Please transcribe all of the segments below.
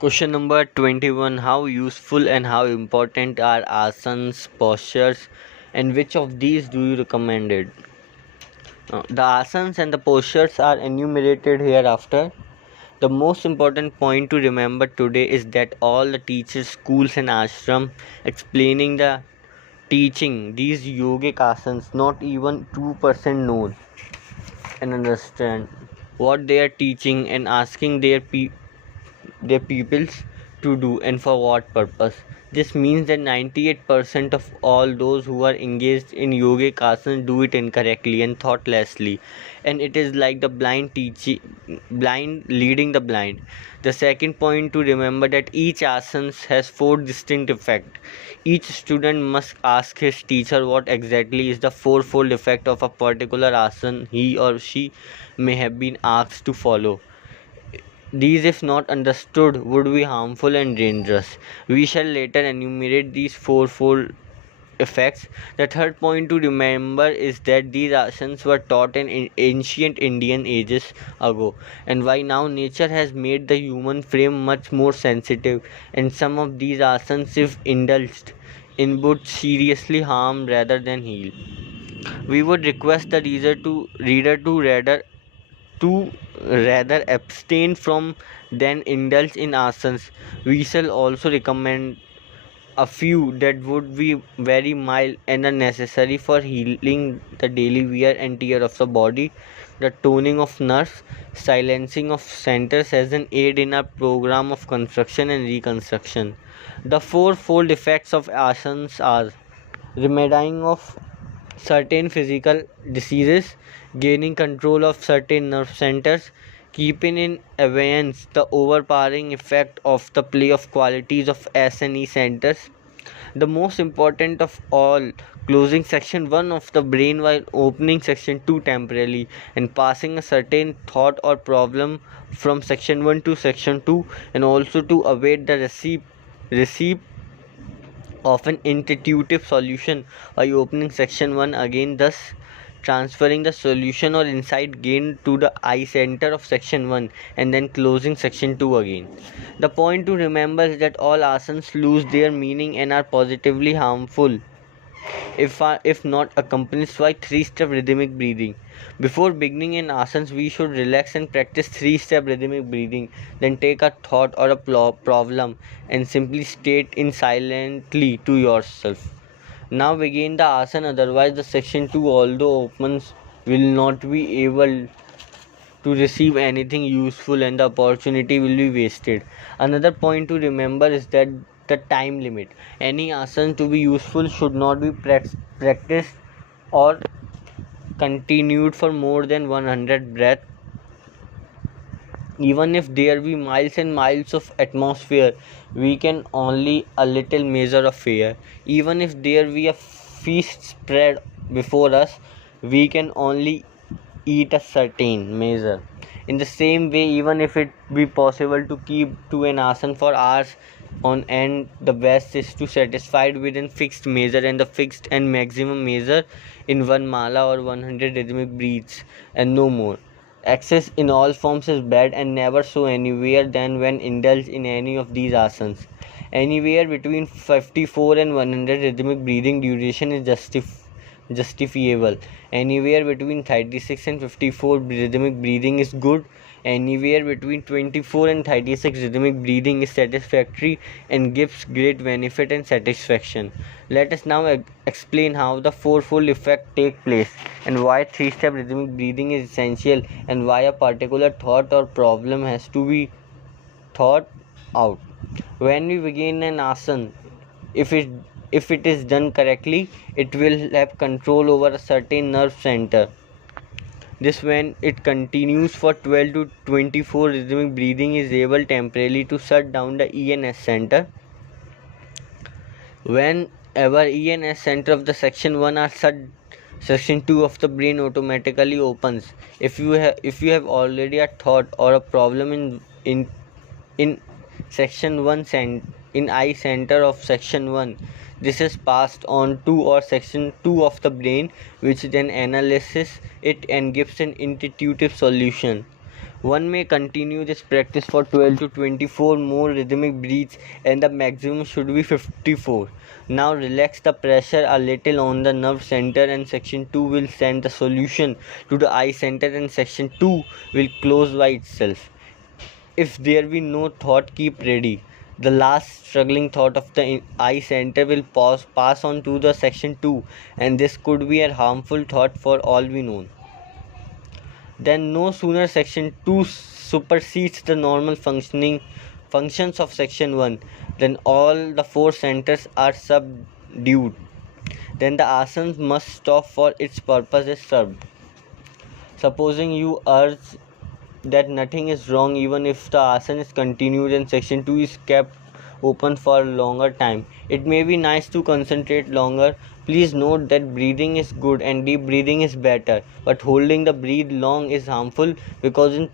Question number 21. How useful and how important are asanas, postures, and which of these do you recommend it? The asanas and the postures are enumerated hereafter. The most important point to remember today is that all the teachers, schools, and ashram explaining the teaching these yogic asanas, not even 2% know and understand what they are teaching and asking their pupils to do and for what purpose. This means that 98% of all those who are engaged in yogic asanas do it incorrectly and thoughtlessly, and it is like the blind leading the blind. The second point to remember that each asana has four distinct effects. Each student must ask his teacher what exactly is the fourfold effect of a particular asana he or she may have been asked to follow. These, if not understood, would be harmful and dangerous. We shall later enumerate these fourfold effects. The third point to remember is that these asanas were taught in ancient Indian ages ago, and why now nature has made the human frame much more sensitive, and some of these asanas, if indulged in, would seriously harm rather than heal. We would request the reader to rather abstain from than indulge in asanas. We shall also recommend a few that would be very mild and unnecessary for healing the daily wear and tear of the body, the toning of nerves, silencing of centers as an aid in our program of construction and reconstruction. The fourfold effects of asanas are remedying of certain physical diseases, gaining control of certain nerve centers, keeping in abeyance the overpowering effect of the play of qualities of S and E centers. The most important of all, closing section 1 of the brain while opening section 2 temporarily and passing a certain thought or problem from section 1 to section 2, and also to await the receipt of an intuitive solution by opening section 1 again, thus transferring the solution or insight gained to the eye center of section 1 and then closing section 2 again. The point to remember is that all asanas lose their meaning and are positively harmful if not accompanied by three-step rhythmic breathing. Before beginning an asana, we should relax and practice three-step rhythmic breathing. Then take a thought or a problem and simply state in silently to yourself. Now begin the asana, otherwise the section 2, although opens, will not be able to receive anything useful and the opportunity will be wasted. Another point to remember is that the time limit. Any asana to be useful should not be practiced or continued for more than 100 breaths. Even if there be miles and miles of atmosphere, we can only a little measure of air. Even if there be a feast spread before us, we can only eat a certain measure. In the same way, even if it be possible to keep to an asana for hours on end, the best is to satisfied within fixed measure, and the fixed and maximum measure in one mala or 100 rhythmic breaths and no more. Excess in all forms is bad and never so anywhere than when indulged in any of these asanas. Anywhere between 54 and 100 rhythmic breathing duration is justifiable. Anywhere between 36 and 54 rhythmic breathing is good. Anywhere between 24 and 36 rhythmic breathing is satisfactory and gives great benefit and satisfaction. Let us now explain how the fourfold effect take place and why three-step rhythmic breathing is essential and why a particular thought or problem has to be thought out. When we begin an asana, if it is done correctly, it will have control over a certain nerve center. This, when it continues for 12 to 24 rhythmic breathing, is able temporarily to shut down the ENS center. Whenever ENS center of the section 1 are shut, section 2 of the brain automatically opens. If you have already a thought or a problem in section 1 in eye center of section 1, this is passed on to or section 2 of the brain, which then analyzes it and gives an intuitive solution. One may continue this practice for 12 to 24 more rhythmic breaths, and the maximum should be 54. Now relax the pressure a little on the nerve center, and section 2 will send the solution to the eye center, and section 2 will close by itself. If there be no thought, keep ready. The last struggling thought of the eye center will pass on to the section 2, and this could be a harmful thought for all we know. Then no sooner section 2 supersedes the normal functions of section 1 than all the four centers are subdued. Then the asana must stop for its purpose is served. Supposing you urge that nothing is wrong even if the asana is continued and section 2 is kept open for a longer time. It may be nice to concentrate longer. Please note that breathing is good and deep breathing is better, but holding the breath long is harmful because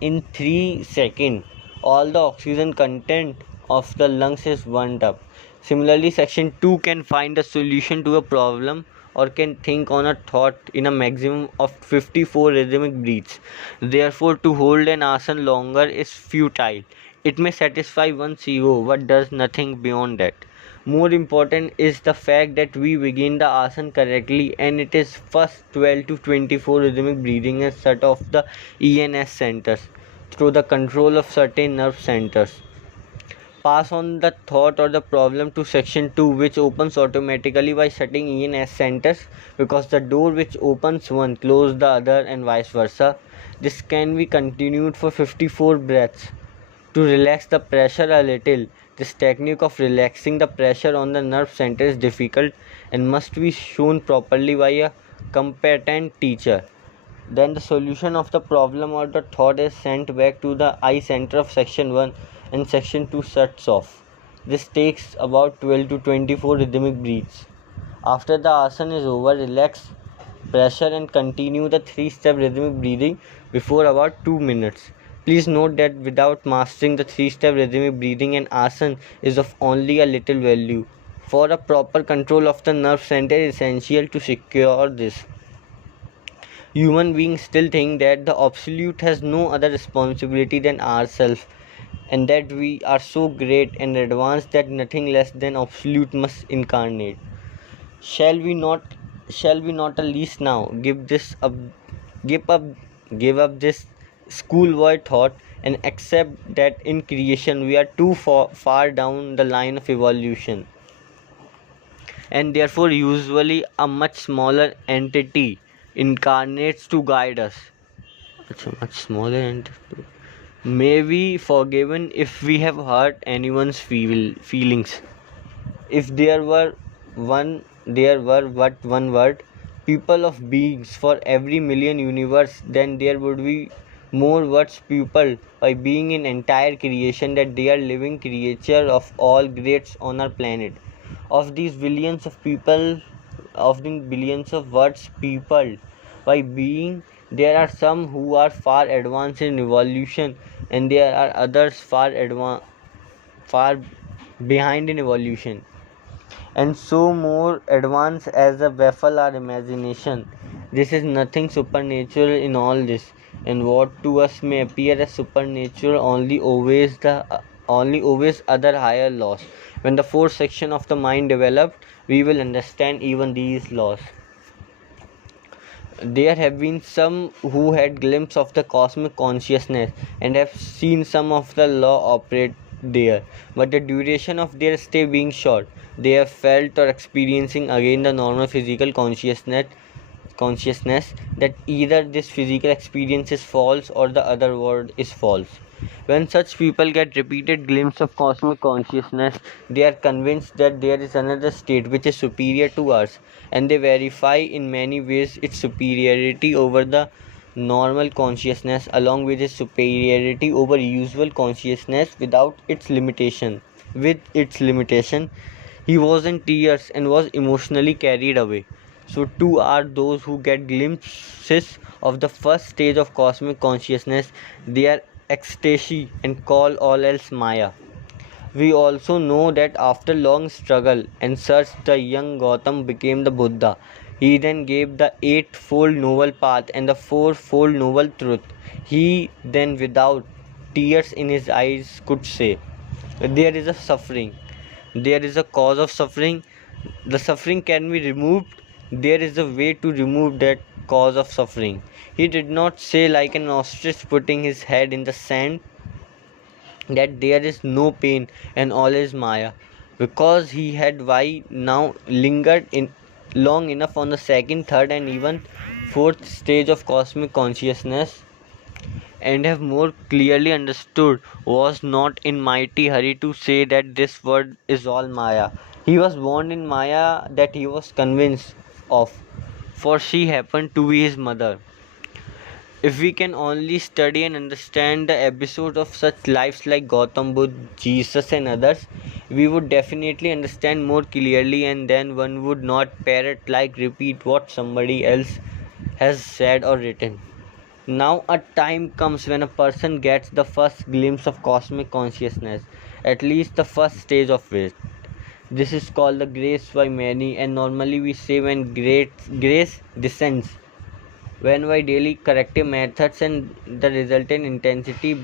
in 3 seconds all the oxygen content of the lungs is burnt up. Similarly, section 2 can find a solution to a problem or can think on a thought in a maximum of 54 rhythmic breaths. Therefore, to hold an asana longer is futile. It may satisfy one's ego but does nothing beyond that. More important is the fact that we begin the asana correctly, and it is first 12 to 24 rhythmic breathing and set off the ENS centers through the control of certain nerve centers. Pass on the thought or the problem to section 2, which opens automatically by shutting ENS centers, because the door which opens one closes the other and vice versa. This can be continued for 54 breaths. To relax the pressure a little, this technique of relaxing the pressure on the nerve center is difficult and must be shown properly by a competent teacher. Then the solution of the problem or the thought is sent back to the eye center of section 1 and section 2 shuts off. This takes about 12 to 24 rhythmic breaths. After the asana is over, relax pressure and continue the 3-step rhythmic breathing before about 2 minutes. Please note that without mastering the 3-step rhythmic breathing, an asana is of only a little value. For a proper control of the nerve center is essential to secure this. Human beings still think that the absolute has no other responsibility than ourselves, and that we are so great and advanced that nothing less than absolute must incarnate. Shall we not at least now give up this schoolboy thought and accept that in creation we are too far down the line of evolution, and therefore usually a much smaller entity incarnates to guide us. A much smaller entity may be forgiven if we have hurt anyone's feelings. If there were but one word, people of beings for every million universe, then there would be more words people by being in entire creation, that they are living creature of all greats on our planet. Of these billions of people, of the billions of words people by being, there are some who are far advanced in evolution, and there are others far behind in evolution, and so more advanced as a baffle our imagination. This is nothing supernatural in all this, and what to us may appear as supernatural only obeys other higher laws. When the fourth section of the mind developed, we will understand even these laws. There have been some who had glimpse of the cosmic consciousness and have seen some of the law operate there, but the duration of their stay being short, they have felt or experiencing again the normal physical consciousness that either this physical experience is false or the other world is false. When such people get repeated glimpses of cosmic consciousness, they are convinced that there is another state which is superior to ours, and they verify in many ways its superiority over the normal consciousness, along with its superiority over usual consciousness without its limitation. With its limitation, he was in tears and was emotionally carried away. So too are those who get glimpses of the first stage of cosmic consciousness. They are ecstasy and call all else Maya. We also know that after long struggle and search, the young Gautam became the Buddha. He then gave the eightfold noble path and the fourfold noble truth. He then, without tears in his eyes, could say, there is a suffering, there is a cause of suffering, the suffering can be removed, there is a way to remove that cause of suffering. He did not say, like an ostrich putting his head in the sand, that there is no pain and all is Maya, because he had by now lingered in long enough on the second, third, and even fourth stage of cosmic consciousness, and have more clearly understood, was not in mighty hurry to say that this world is all Maya. He was born in Maya that he was convinced of, for she happened to be his mother. If we can only study and understand the episodes of such lives like Gautam Buddha, Jesus, and others, we would definitely understand more clearly, and then one would not parrot like repeat what somebody else has said or written. Now, a time comes when a person gets the first glimpse of cosmic consciousness, at least the first stage of it. This is called the grace by many, and normally we say when grace descends, when by daily corrective methods and the resultant intensity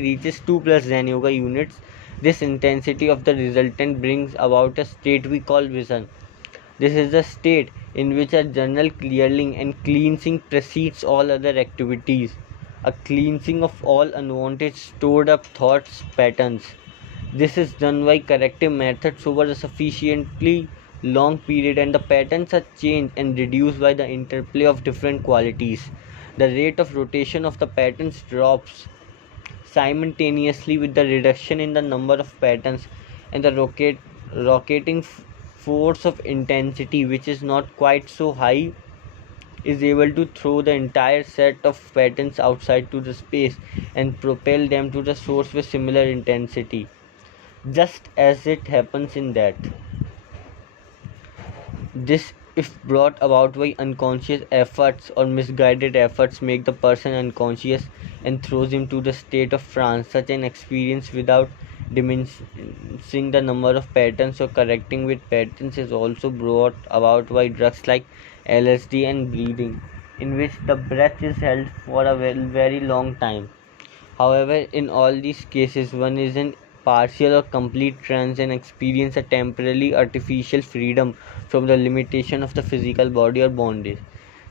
reaches 2 plus Zen Yoga units. This intensity of the resultant brings about a state we call vision. This is the state in which a general clearing and cleansing precedes all other activities, a cleansing of all unwanted stored up thoughts patterns. This is done by corrective methods over a sufficiently long period, and the patterns are changed and reduced by the interplay of different qualities. The rate of rotation of the patterns drops simultaneously with the reduction in the number of patterns, and the rocketing force of intensity, which is not quite so high, is able to throw the entire set of patterns outside to the space and propel them to the source with similar intensity. Just as it happens in that, this, if brought about by unconscious efforts or misguided efforts, make the person unconscious and throws him to the state of trance. Such an experience, without diminishing the number of patterns or correcting with patterns, is also brought about by drugs like LSD and breathing, in which the breath is held for a very long time. However, in all these cases, one is in partial or complete trance and experience a temporarily artificial freedom from the limitation of the physical body or bondage.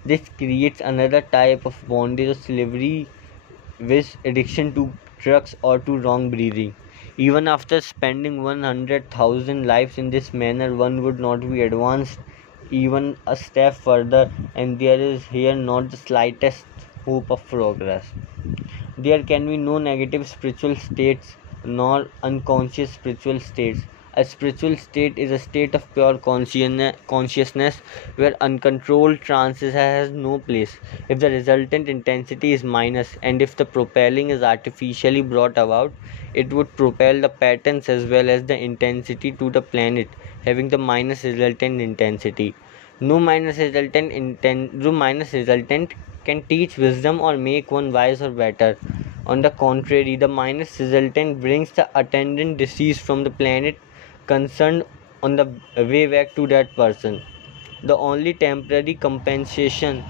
This creates another type of bondage or slavery, with addiction to drugs or to wrong breathing. Even after spending 100,000 lives in this manner, one would not be advanced even a step further, and there is here not the slightest hope of progress. There can be no negative spiritual states nor unconscious spiritual states. A spiritual state is a state of pure consciousness where uncontrolled trances has no place. If the resultant intensity is minus, and if the propelling is artificially brought about, it would propel the patterns as well as the intensity to the planet having the minus resultant intensity. No minus resultant can teach wisdom or make one wise or better. On the contrary, the minus resultant brings the attendant disease from the planet concerned on the way back to that person. The only temporary compensation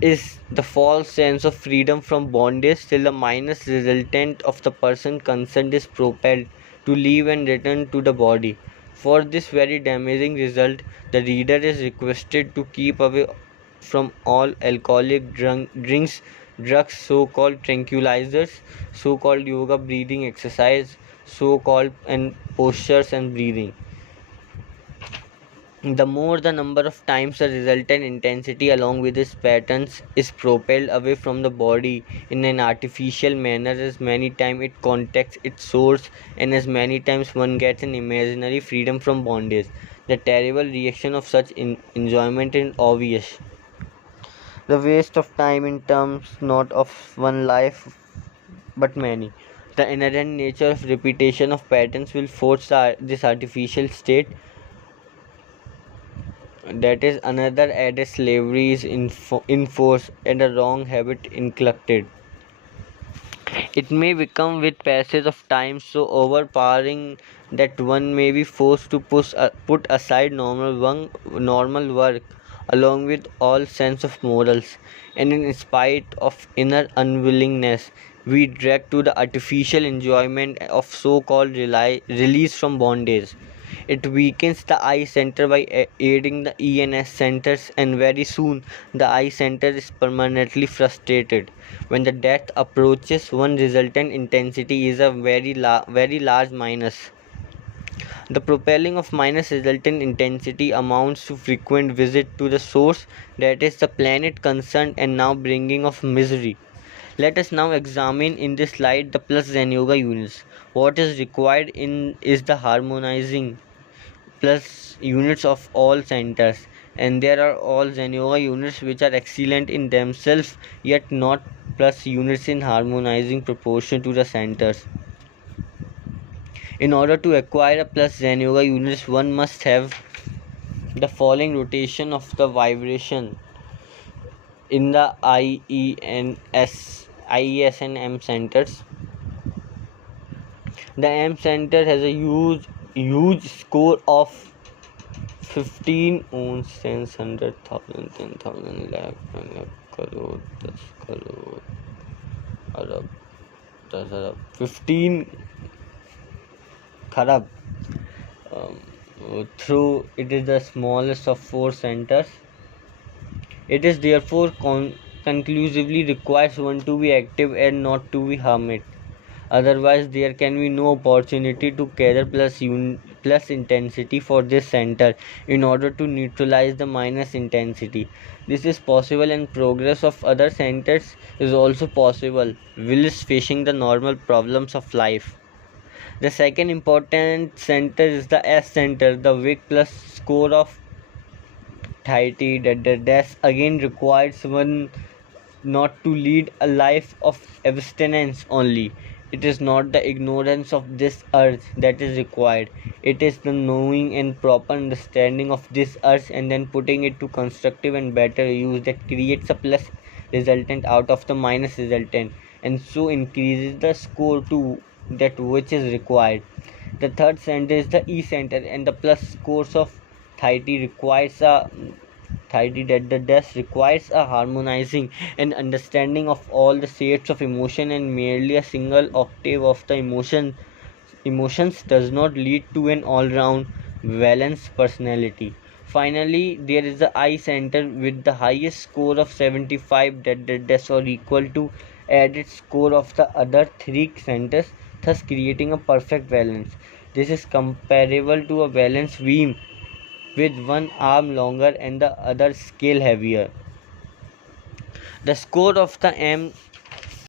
is the false sense of freedom from bondage till the minus resultant of the person concerned is propelled to leave and return to the body. For this very damaging result, the reader is requested to keep away from all alcoholic drinks, drugs, so-called tranquilizers, so-called yoga breathing exercise, so-called and postures and breathing. The more the number of times the resultant intensity along with its patterns is propelled away from the body in an artificial manner, as many times it contacts its source, and as many times one gets an imaginary freedom from bondage, the terrible reaction of such enjoyment is obvious. The waste of time in terms not of one life but many. The inherent nature of repetition of patterns will force this artificial state. That is another added slavery is in force and a wrong habit inculcated. It may become with passage of time so overpowering that one may be forced to put aside normal work along with all sense of morals, and in spite of inner unwillingness, we drag to the artificial enjoyment of so-called release from bondage. It weakens the eye center by aiding the ENS centers, and very soon the eye center is permanently frustrated. When the death approaches, one resultant intensity is a very large minus. The propelling of minus resultant intensity amounts to frequent visit to the source, that is the planet concerned, and now bringing of misery. Let us now examine in this slide the plus Zen Yoga units. What is required in is the harmonizing plus units of all centers, and there are all Zen Yoga units which are excellent in themselves yet not plus units in harmonizing proportion to the centers. In order to acquire a plus Zen Yoga units, one must have the following rotation of the vibration in the IES and M centers. The M center has a huge score of 15 ounce, 10, 100,000, 10,000, lakh, crore, 10 crore, arab, 10 arab, 15 kharab. Through it is the smallest of four centers. It is therefore conclusively requires one to be active and not to be hermit. Otherwise, there can be no opportunity to gather plus intensity for this center in order to neutralize the minus intensity. This is possible, and progress of other centers is also possible whilst facing the normal problems of life. The second important center is the S center, the weak plus score of 30. That again requires one not to lead a life of abstinence only. It is not the ignorance of this earth that is required. It is the knowing and proper understanding of this earth and then putting it to constructive and better use that creates a plus resultant out of the minus resultant, and so increases the score to that which is required. The third center is the E center, and the plus scores of 30 requires a 30 that the desk requires a harmonizing and understanding of all the shades of emotion, and merely a single octave of the emotions does not lead to an all-round balanced personality. Finally, there is the I center with the highest score of 75 that the desk or equal to added score of the other three centers, thus creating a perfect balance. This is comparable to a balanced beam with one arm longer and the other scale heavier. The score of the M